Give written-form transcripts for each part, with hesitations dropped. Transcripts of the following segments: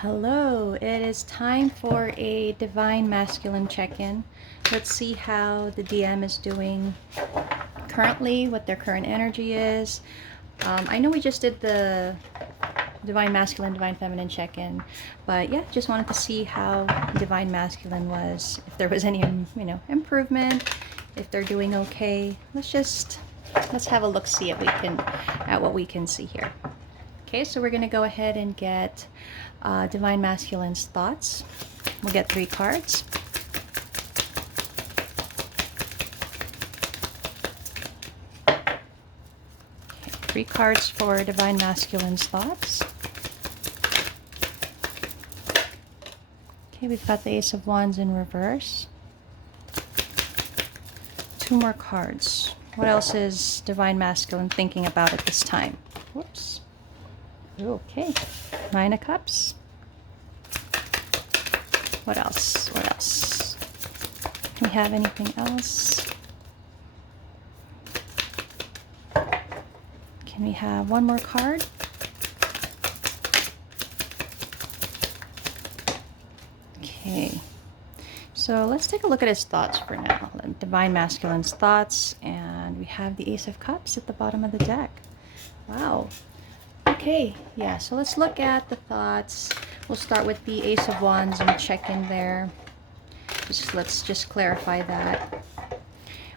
Hello, it is time for a Divine Masculine check-in. Let's see how the DM is doing currently, what their current energy is. I know we just did the Divine Masculine, Divine Feminine check-in, but yeah, just wanted to see how Divine Masculine was, if there was any, improvement, if they're doing okay. Let's have a look-see at what we can see here. Okay, so we're going to go ahead and get Divine Masculine's thoughts. We'll get 3 cards. Okay, 3 cards for Divine Masculine's thoughts. Okay, we've got the Ace of Wands in reverse. 2 more cards. What else is Divine Masculine thinking about at this time? Whoops. Okay, 9 of Cups. What else? What else? Do we have anything else? Can we have one more card? Okay, so let's take a look at his thoughts for now. Divine Masculine's thoughts, and we have the Ace of Cups at the bottom of the deck. Wow. Okay, yeah, so let's look at the thoughts. We'll start with the Ace of Wands and check in there. Let's just clarify that.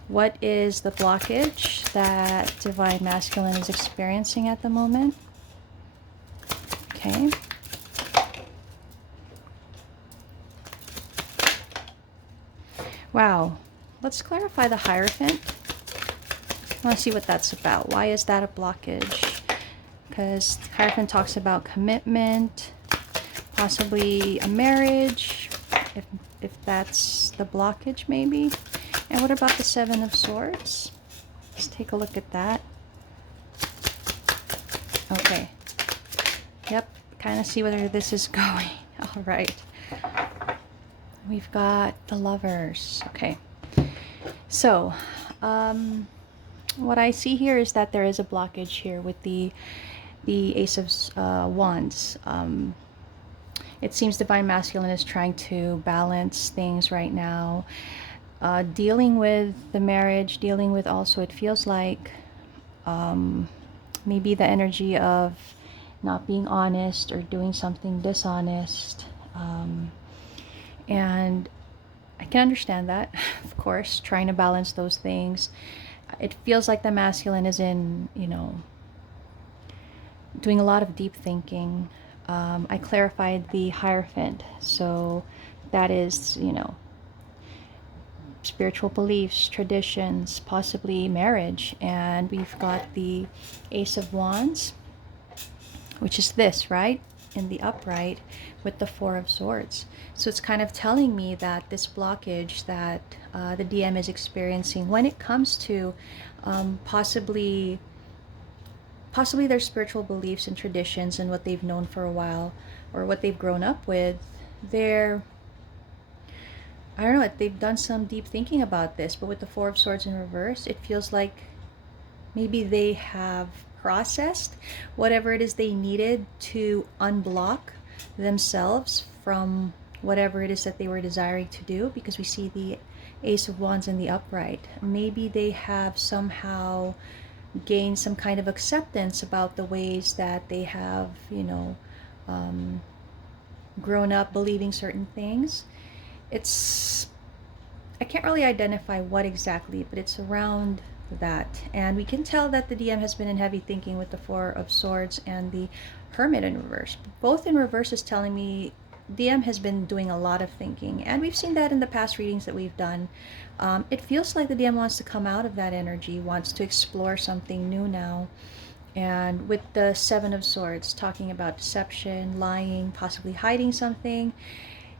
What is the blockage that Divine Masculine is experiencing at the moment? Okay. Wow. Let's clarify the Hierophant. I want to see what that's about. Why is that a blockage? Because Hierophant talks about commitment, possibly a marriage, if that's the blockage maybe. And what about the 7 of Swords? Let's take a look at that. Okay. Yep, kind of see where this is going. All right. We've got the Lovers. Okay. So, what I see here is that there is a blockage here with the Ace of Wands. It seems Divine Masculine is trying to balance things right now, dealing with the marriage, dealing with also, it feels like maybe the energy of not being honest or doing something dishonest. And I can understand that, of course, trying to balance those things. It feels like the masculine is in, doing a lot of deep thinking. I clarified the Hierophant, so that is, spiritual beliefs, traditions, possibly marriage. And we've got the Ace of Wands, which is this, right? In the upright with the 4 of Swords. So it's kind of telling me that this blockage that the DM is experiencing when it comes to possibly their spiritual beliefs and traditions and what they've known for a while or what they've grown up with, I don't know, they've done some deep thinking about this. But with the 4 of Swords in reverse, it feels like maybe they have processed whatever it is they needed to unblock themselves from whatever it is that they were desiring to do, because we see the Ace of Wands in the upright. Maybe they have somehow gained some kind of acceptance about the ways that they have, grown up believing certain things. I can't really identify what exactly, but it's around that. And we can tell that the DM has been in heavy thinking with the 4 of Swords and the Hermit in reverse. Both in reverse is telling me DM has been doing a lot of thinking, and we've seen that in the past readings that we've done. It feels like the DM wants to come out of that energy, wants to explore something new now. And with the 7 of Swords talking about deception, lying, possibly hiding something,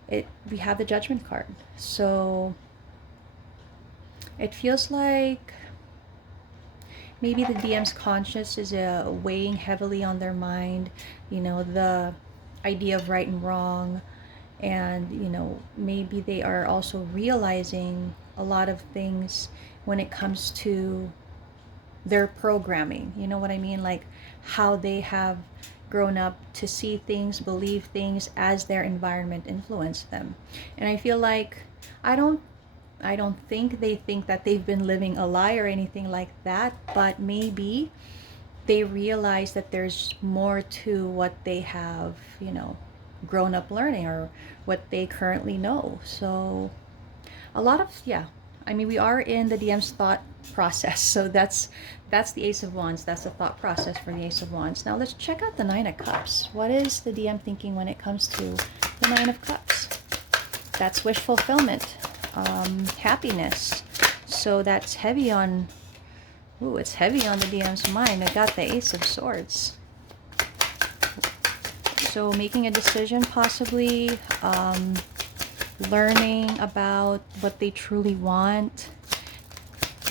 we have the Judgment card. So it feels like maybe the DM's conscience is weighing heavily on their mind, the idea of right and wrong. And, maybe they are also realizing a lot of things when it comes to their programming. You know what I mean? Like how they have grown up to see things, believe things as their environment influenced them. And I feel like I don't I don't think they think that they've been living a lie or anything like that, but maybe they realize that there's more to what they have, grown up learning, or what they currently know. So a lot of, yeah, I mean, we are in the DM's thought process. So that's the Ace of Wands. That's the thought process for the Ace of Wands. Now let's check out the Nine of Cups. What is the DM thinking when it comes to the Nine of Cups? That's wish fulfillment, happiness. So that's heavy on, ooh, it's heavy on the DM's mind. I got the Ace of Swords. So making a decision, possibly, learning about what they truly want.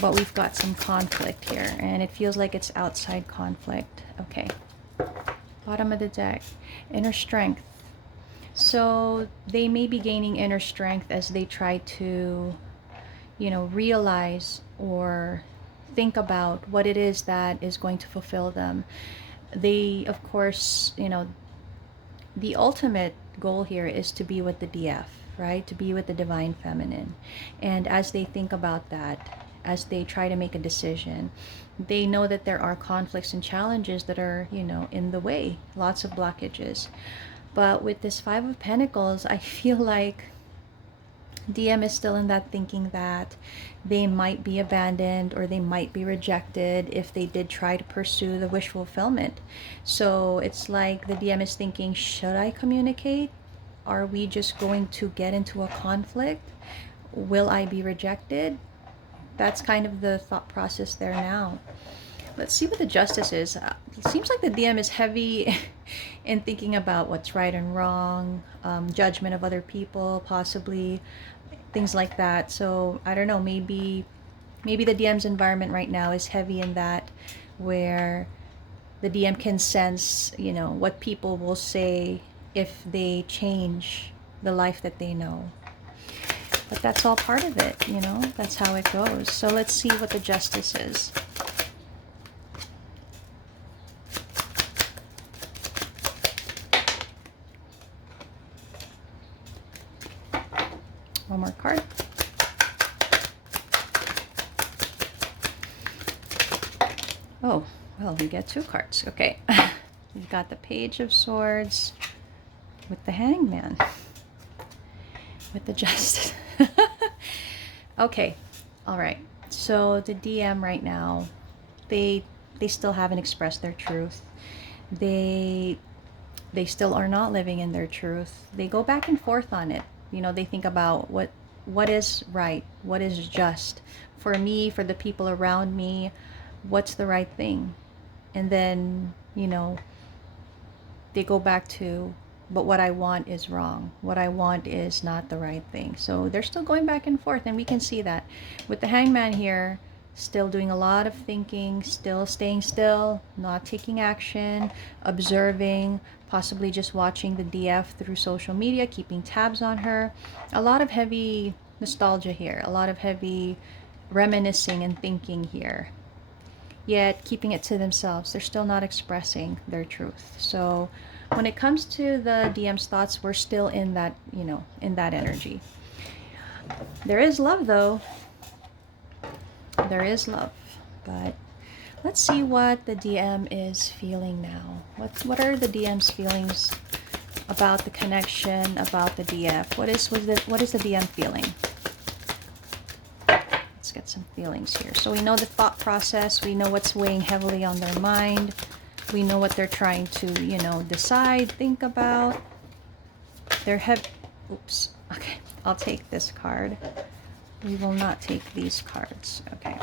But we've got some conflict here, and it feels like it's outside conflict. Okay. Bottom of the deck, inner strength. So they may be gaining inner strength as they try to, realize or think about what it is that is going to fulfill them. They, of course, the ultimate goal here is to be with the DF, right? To be with the divine feminine. And as they think about that, as they try to make a decision, they know that there are conflicts and challenges that are, in the way, lots of blockages. But with this Five of Pentacles, I feel like DM is still in that thinking that they might be abandoned or they might be rejected if they did try to pursue the wish fulfillment. So it's like the DM is thinking, should I communicate? Are we just going to get into a conflict? Will I be rejected? That's kind of the thought process there now. Let's see what the Justice is. It seems like the DM is heavy in thinking about what's right and wrong, judgment of other people, possibly, things like that. So I don't know, maybe the DM's environment right now is heavy in that, where the DM can sense, what people will say if they change the life that they know. But that's all part of it, that's how it goes. So let's see what the Justice is. One more card. Oh, well, we get two cards. Okay. We've got the Page of Swords with the Hangman. With the Justice. Okay. All right. So the DM right now, they still haven't expressed their truth. They still are not living in their truth. They go back and forth on it. They think about what is right, what is just for me, for the people around me, what's the right thing. And then, they go back to, but what I want is wrong. What I want is not the right thing. So they're still going back and forth, and we can see that with the Hangman here, still doing a lot of thinking, still staying still, not taking action, observing, possibly just watching the DF through social media, keeping tabs on her. A lot of heavy nostalgia here, a lot of heavy reminiscing and thinking here. Yet keeping it to themselves, they're still not expressing their truth. So when it comes to the DM's thoughts, we're still in that, in that energy. There is love though. There is love, but let's see what the DM is feeling now. What are the DM's feelings about the connection, about the DF? What is the DM feeling? Let's get some feelings here. So we know the thought process. We know what's weighing heavily on their mind. We know what they're trying to, decide, think about. Oops. Okay, I'll take this card. We will not take these cards. Okay.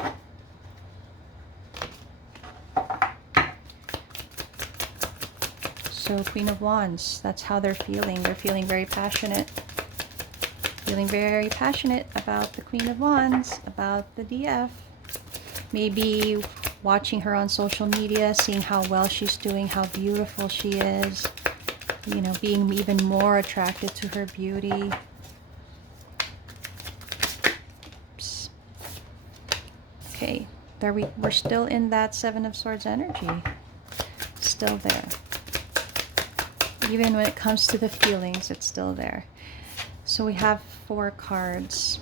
So Queen of Wands, that's how they're feeling. They're feeling very passionate. Feeling very passionate about the Queen of Wands, about the DF. Maybe watching her on social media, seeing how well she's doing, how beautiful she is. Being even more attracted to her beauty. Okay, we're still in that Seven of Swords energy. still there. Even when it comes to the feelings, it's still there. So we have 4 cards.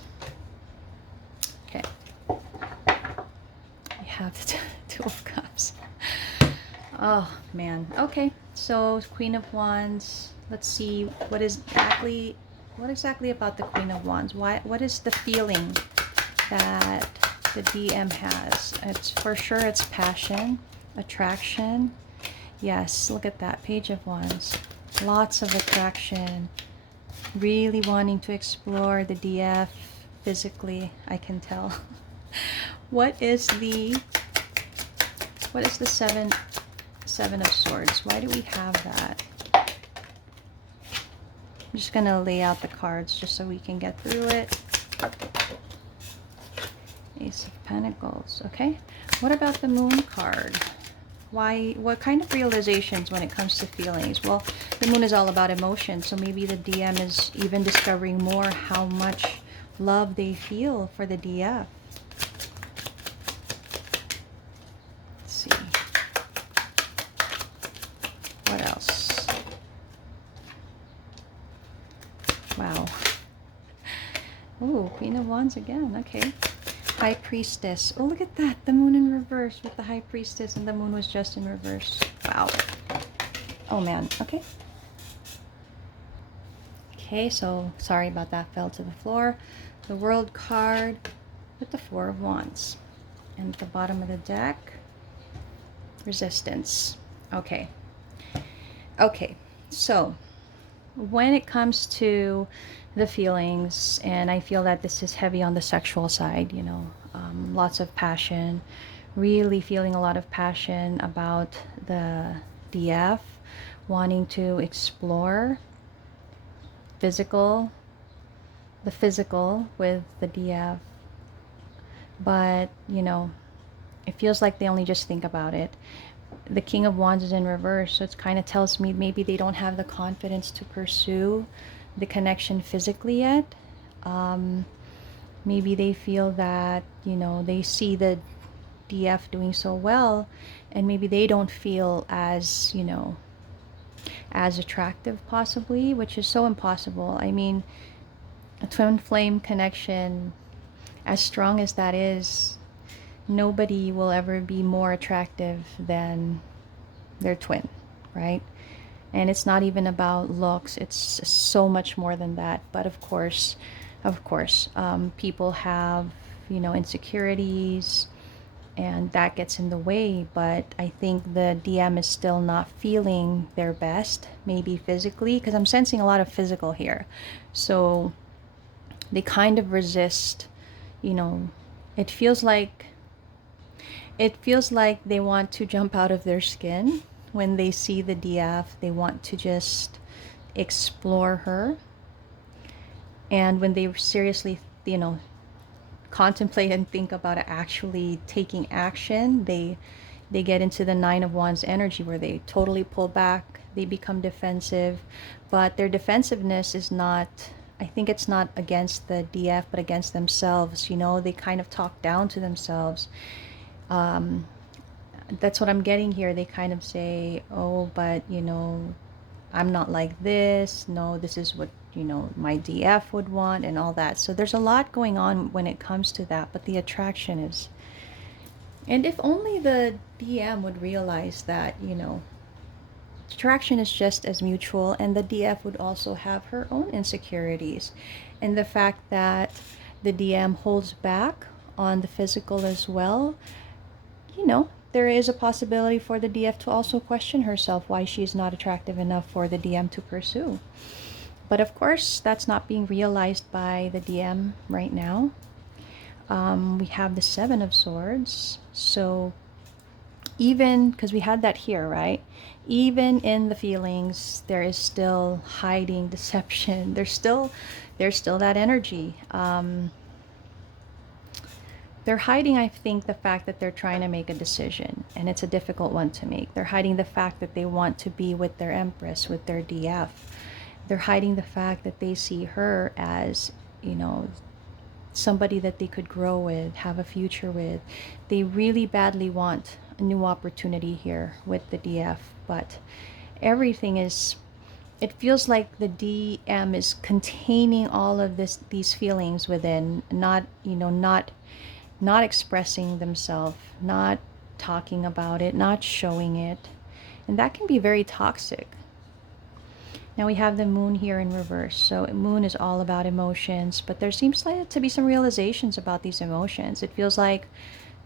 Okay. We have the 2 of Cups. Oh, man. Okay. So Queen of Wands. Let's see what exactly about the Queen of Wands. What is the feeling that the DM has? It's for sure it's passion, attraction. Yes, look at that. Page of Wands. Lots of attraction. Really wanting to explore the DF physically, I can tell. What is the seven of Swords? Why do we have that? I'm just gonna lay out the cards just so we can get through it. Ace of Pentacles. Okay. What about the Moon card? What kind of realizations when it comes to feelings? Well, the Moon is all about emotion, so maybe the DM is even discovering more how much love they feel for the DF. Let's see. What else? Wow. Oh, Queen of Wands again. Okay. High Priestess. Oh, look at that. The Moon in reverse with the High Priestess, and the Moon was just in reverse. Wow. Oh, man. Okay. Okay, so sorry about that. Fell to the floor. The World card with the 4 of Wands. And at the bottom of the deck, Resistance. Okay. Okay. So when it comes to the feelings, and I feel that this is heavy on the sexual side, you know, lots of passion, really feeling a lot of passion about the DF, wanting to explore the physical with the DF, but you know, it feels like they only just think about it. The King of Wands is in reverse, so it kind of tells me maybe they don't have the confidence to pursue the connection physically yet. Maybe they feel that, you know, they see the DF doing so well, and maybe they don't feel as, you know, as attractive possibly, which is so impossible. I mean, a twin flame connection, as strong as that is, nobody will ever be more attractive than their twin, right? And it's not even about looks, it's so much more than that. But of course, people have, you know, insecurities, and that gets in the way. But I think the DM is still not feeling their best, maybe physically, because I'm sensing a lot of physical here. So they kind of resist, you know, it feels like they want to jump out of their skin when they see the DF. They want to just explore her. And when they seriously, you know, contemplate and think about actually taking action, they get into the 9 of Wands energy, where they totally pull back, they become defensive. But their defensiveness is not, I think it's not against the DF, but against themselves. You know, they kind of talk down to themselves. That's what I'm getting here. They kind of say, oh, but you know, I'm not like this. No, this is what, you know, my DF would want, and all that. So there's a lot going on when it comes to that. But the attraction is, and if only the DM would realize that, you know, attraction is just as mutual, and the DF would also have her own insecurities. And the fact that the DM holds back on the physical as well, you know, there is a possibility for the DF to also question herself why she's not attractive enough for the DM to pursue. But of course, that's not being realized by the DM right now. We have the 7 of Swords. So even, because we had that here, right? Even in the feelings, there is still hiding, deception. There's still that energy. They're hiding, I think, the fact that they're trying to make a decision, and it's a difficult one to make. They're hiding the fact that they want to be with their Empress, with their DF. They're hiding the fact that they see her as, you know, somebody that they could grow with, have a future with. They really badly want a new opportunity here with the DF, but everything is, it feels like the DM is containing all of these feelings within, not, you know, not expressing themselves, not talking about it, not showing it. And that can be very toxic. Now we have the moon here in reverse. So moon is all about emotions, but there seems like to be some realizations about these emotions. It feels like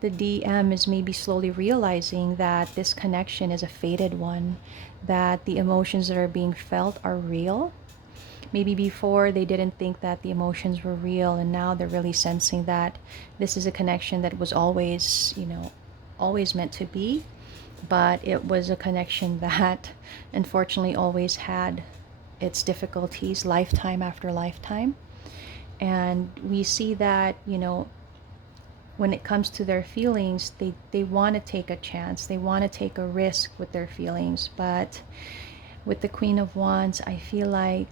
the DM is maybe slowly realizing that this connection is a fated one, that the emotions that are being felt are real. Maybe before they didn't think that the emotions were real, and now they're really sensing that this is a connection that was always, you know, always meant to be, but it was a connection that unfortunately always had its difficulties lifetime after lifetime. And we see that, you know, when it comes to their feelings, they want to take a chance, they want to take a risk with their feelings. But with the Queen of Wands, I feel like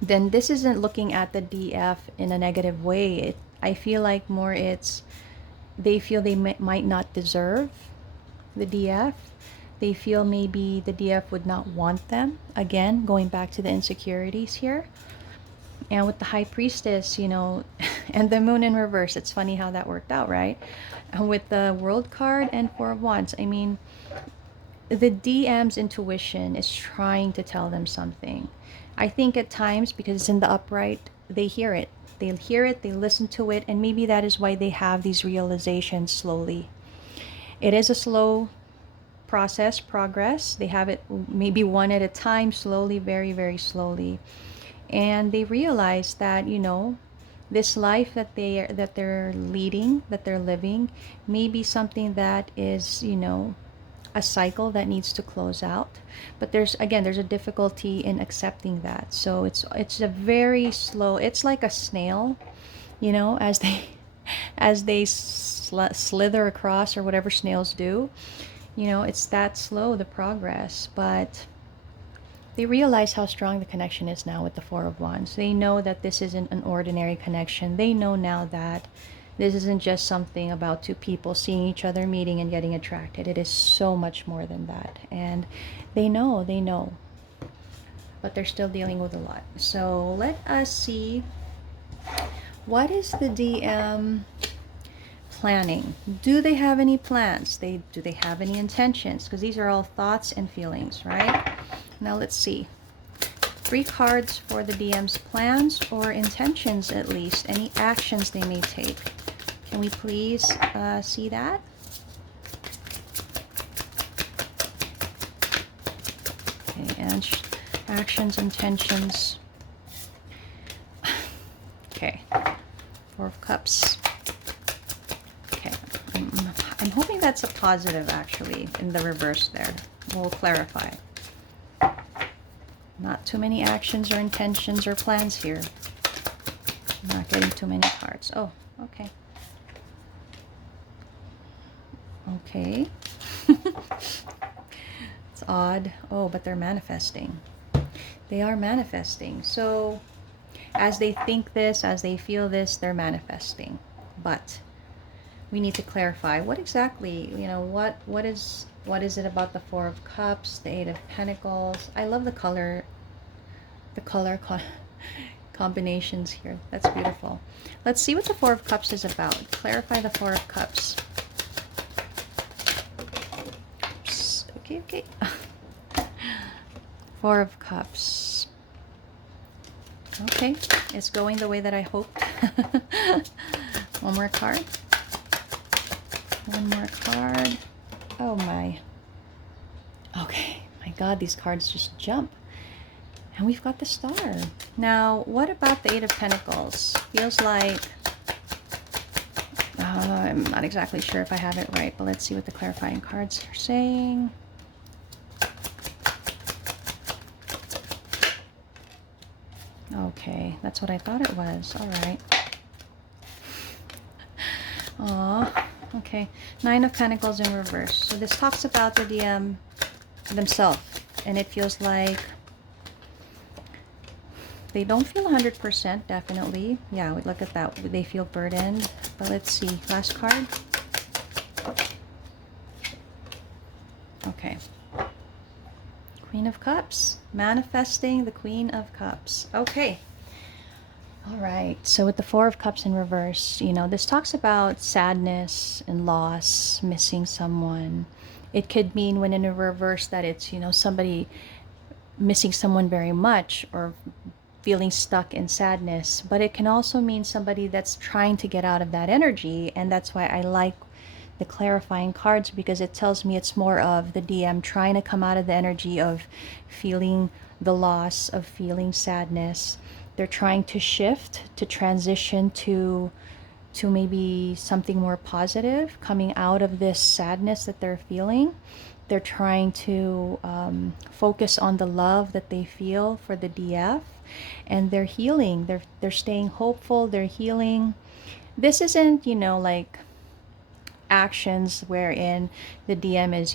then this isn't looking at the DF in a negative way. I feel like more it's they feel they might not deserve the DF. They feel maybe the DF would not want them. Again, going back to the insecurities here. And with the High Priestess, you know, and the Moon in reverse, it's funny how that worked out, right? And with the World card and Four of Wands, I mean, the DM's intuition is trying to tell them something. I think at times, because it's in the upright, they hear it. They hear it, they listen to it, and maybe that is why they have these realizations slowly. It is a slow progress. They have it maybe one at a time, slowly, very, very slowly. And they realize that, you know, this life that they're leading, that they're living, may be something that is, you know, a cycle that needs to close out. But there's a difficulty in accepting that. So it's a very slow, it's like a snail, you know, as they slither across, or whatever snails do. You know, it's that slow, the progress. But they realize how strong the connection is now with the Four of Wands. They know that this isn't an ordinary connection. They know now that this isn't just something about two people seeing each other, meeting, and getting attracted. It is so much more than that. And they know. But they're still dealing with a lot. So let us see, what is the DM planning? Do they have any plans? Do they have any intentions? Because these are all thoughts and feelings, right? Now let's see. 3 cards for the DM's plans or intentions, at least. Any actions they may take. Can we please see that? Okay, and actions, intentions. Okay. 4 of Cups. Okay. I'm hoping that's a positive, actually, in the reverse there. We'll clarify. Not too many actions or intentions or plans here. I'm not getting too many cards. Oh, okay. Okay. It's odd. Oh, but they're manifesting. They are manifesting. So as they think this, as they feel this, they're manifesting. But we need to clarify what exactly, you know, what is it about the Four of Cups, the Eight of Pentacles? I love the color combinations here. That's beautiful. Let's see what the Four of Cups is about. Clarify the Four of Cups. Oops. Okay. Four of Cups. Okay, it's going the way that I hoped. One more card. One more card. Oh my. Okay, my God, these cards just jump. And we've got the Star. Now, what about the Eight of Pentacles? Feels like, I'm not exactly sure if I have it right, but let's see what the clarifying cards are saying. Okay, that's what I thought it was. All right. Aw, okay. 9 of Pentacles in reverse. So this talks about the DM themselves, and it feels like they don't feel 100%, definitely. Yeah, we look at that. They feel burdened. But let's see. Last card. Queen of Cups. Manifesting the Queen of Cups. Okay. All right. So with the Four of Cups in reverse, this talks about sadness and loss, missing someone. It could mean when in a reverse that it's, somebody missing someone very much or feeling stuck in sadness. But it can also mean somebody that's trying to get out of that energy. And that's why I like the clarifying cards, because it tells me it's more of the DM trying to come out of the energy of feeling the loss, of feeling sadness. They're trying to shift, to transition to maybe something more positive, coming out of this sadness that they're feeling. They're trying to focus on the love that they feel for the DF, and they're healing. They're staying hopeful. They're healing. This isn't, like actions wherein the DM is,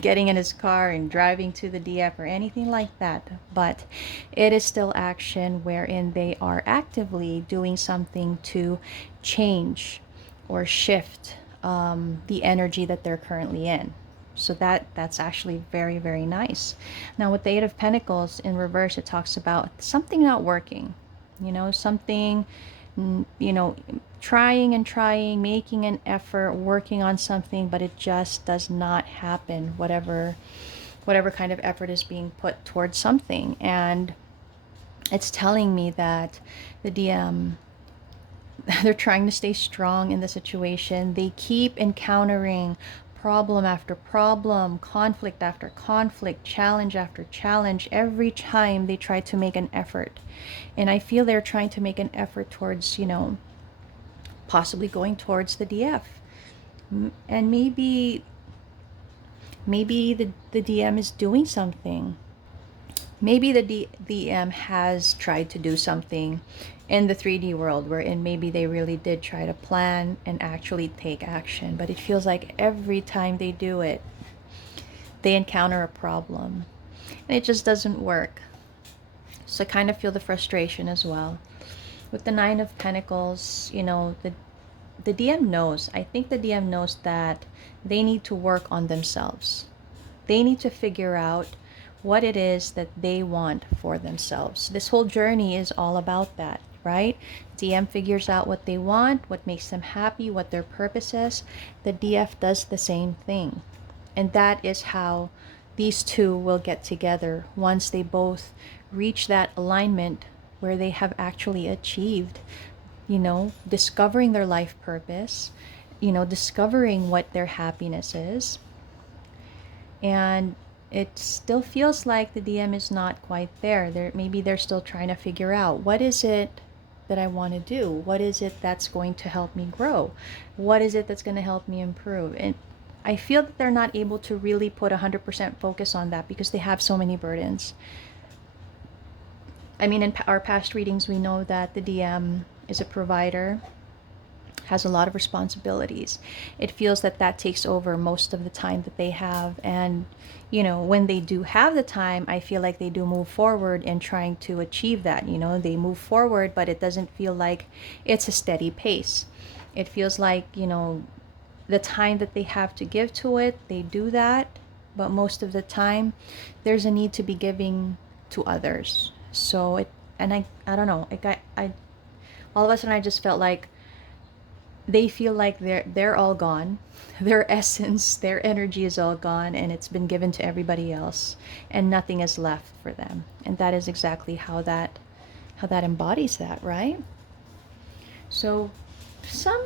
getting in his car and driving to the DF or anything like that, but it is still action wherein they are actively doing something to change or shift the energy that they're currently in. So that's actually very, very nice. Now with the Eight of Pentacles in reverse, it talks about something not working, something, trying and trying, making an effort, working on something, but it just does not happen, whatever kind of effort is being put towards something. And it's telling me that the DM, they're trying to stay strong in the situation. They keep encountering problem after problem, conflict after conflict, challenge after challenge, every time they try to make an effort. And I feel they're trying to make an effort towards, possibly going towards the DF. And maybe the DM is doing something. Maybe the DM has tried to do something in the 3D world, wherein maybe they really did try to plan and actually take action. But it feels like every time they do it, they encounter a problem. And it just doesn't work. So I kind of feel the frustration as well. With the Nine of Pentacles, the DM knows. I think the DM knows that they need to work on themselves. They need to figure out what it is that they want for themselves. This whole journey is all about that, right? DM figures out what they want, what makes them happy, what their purpose is. The DF does the same thing. And that is how these two will get together once they both reach that alignment where they have actually achieved, discovering their life purpose, discovering what their happiness is. And it still feels like the DM is not quite there. Maybe they're still trying to figure out, what is it that I want to do? What is it that's going to help me grow? What is it that's going to help me improve? And I feel that they're not able to really put 100% focus on that because they have so many burdens. I mean, in our past readings, we know that the DM is a provider, has a lot of responsibilities. It feels that that takes over most of the time that they have. And, when they do have the time, I feel like they do move forward in trying to achieve that. They move forward, but it doesn't feel like it's a steady pace. It feels like, the time that they have to give to it, they do that. But most of the time, there's a need to be giving to others. So I don't know, all of a sudden I just felt like they feel like they're all gone. Their essence, their energy is all gone, and it's been given to everybody else, and nothing is left for them. And that is exactly how that embodies that, right? So some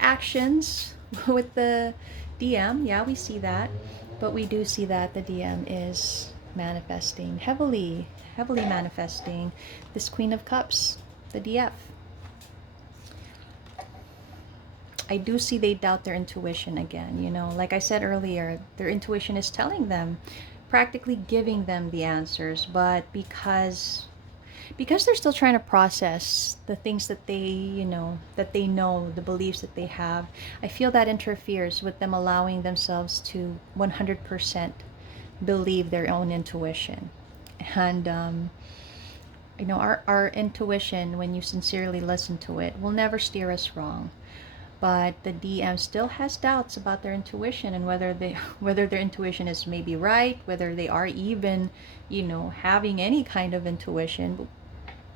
actions with the DM, yeah, we see that, but we do see that the DM is manifesting heavily manifesting this Queen of Cups, the DF. I do see they doubt their intuition again. Like I said earlier, their intuition is telling them, practically giving them the answers, but because they're still trying to process the things that they know, the beliefs that they have, I feel that interferes with them allowing themselves to 100% believe their own intuition. And our intuition, when you sincerely listen to it, will never steer us wrong. but the DM still has doubts about their intuition and whether they whether their intuition is maybe right, whether they are even, you know, having any kind of intuition.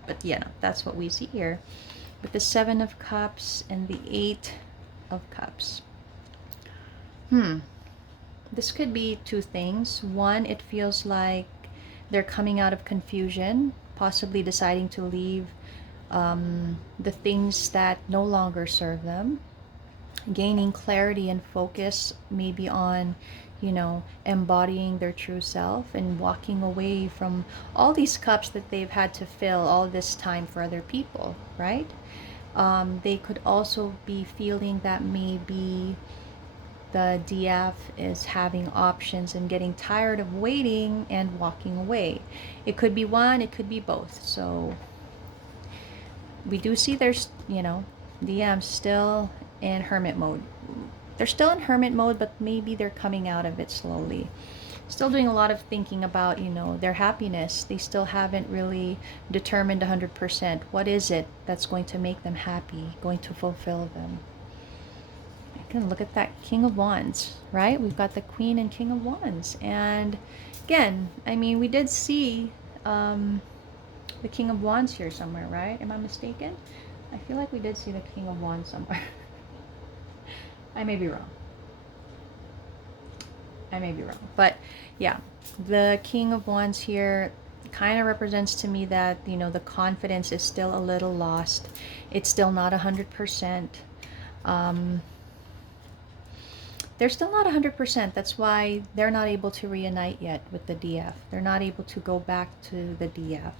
But yeah, that's what we see here with the Seven of Cups and the Eight of Cups. This could be two things. One, it feels like they're coming out of confusion, possibly deciding to leave the things that no longer serve them, gaining clarity and focus maybe on, you know, embodying their true self and walking away from all these cups that they've had to fill all this time for other people, right? They could also be feeling that maybe the DF is having options and getting tired of waiting and walking away. It could be one, it could be both. So we do see there's, you know, DM still in hermit mode. They're still in hermit mode, but maybe they're coming out of it slowly. Still doing a lot of thinking about, you know, their happiness. They still haven't really determined 100% what is it that's going to make them happy, going to fulfill them. Look at that King of Wands, right? We've got the Queen and King of Wands. And again, I mean, we did see the King of Wands here somewhere, right? Am I mistaken? I feel like we did see the King of Wands somewhere. I may be wrong. I may be wrong. But yeah, the King of Wands here kind of represents to me that, you know, the confidence is still a little lost. It's still not 100%. They're still not 100%. That's why they're not able to reunite yet with the DF. They're not able to go back to the DF.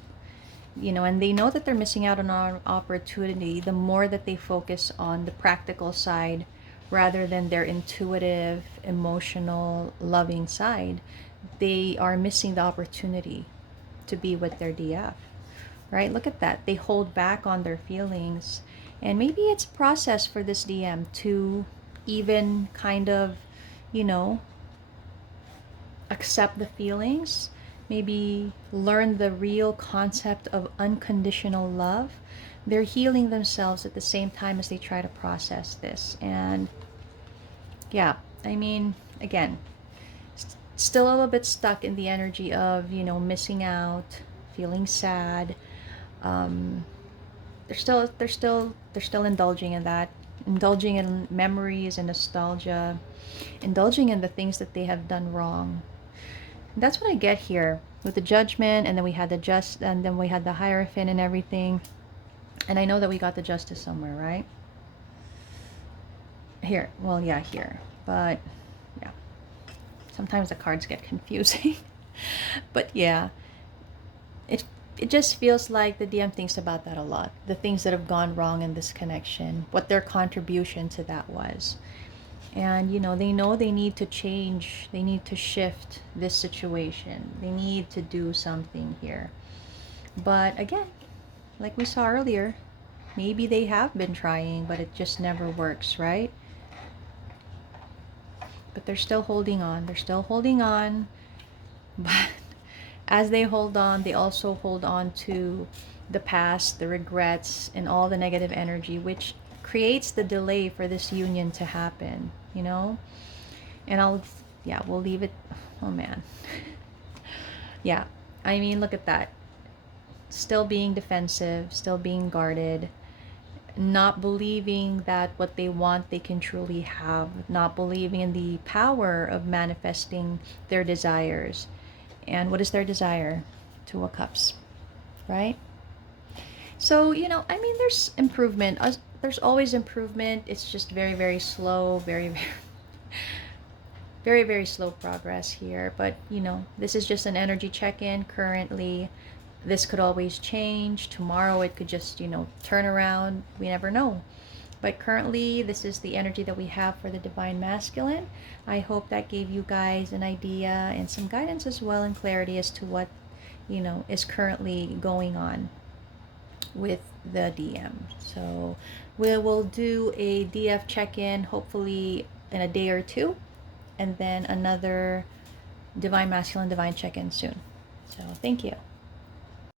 You know, and they know that they're missing out on an opportunity the more that they focus on the practical side rather than their intuitive, emotional, loving side. They are missing the opportunity to be with their DF, right? Look at that. They hold back on their feelings. And maybe it's a process for this DM to even kind of, you know, accept the feelings, maybe learn the real concept of unconditional love. They're healing themselves at the same time as they try to process this. And yeah, I mean, again, still a little bit stuck in the energy of, you know, missing out, feeling sad. They're still indulging in that, indulging in memories and nostalgia, indulging in the things that they have done wrong. And that's what I get here with the Judgment, and then we had and then we had the Hierophant and everything. And I know that we got the Justice somewhere, right? Here, well, yeah, here, but yeah, sometimes the cards get confusing. But yeah, it just feels like the DM thinks about that a lot. The things that have gone wrong in this connection, what their contribution to that was. And, you know they need to change. They need to shift this situation. They need to do something here. But again, like we saw earlier, maybe they have been trying, but it just never works, right? But they're still holding on. They're still holding on. But as they hold on, they also hold on to the past, the regrets, and all the negative energy, which creates the delay for this union to happen, you know? And we'll leave it. Oh man. Yeah, I mean, look at that. Still being defensive, still being guarded, not believing that what they want they can truly have, not believing in the power of manifesting their desires. And what is their desire? Two of Cups, right? So, you know, I mean, there's improvement. There's always improvement. It's just very, very slow, very, very, very, very slow progress here. But, you know, this is just an energy check-in currently. This could always change. Tomorrow it could just, you know, turn around. We never know. But currently, this is the energy that we have for the Divine Masculine. I hope that gave you guys an idea and some guidance as well, and clarity as to what, you know, is currently going on with the DM. So we will do a DF check-in hopefully in a day or two, and then another Divine Masculine Divine check-in soon. So thank you.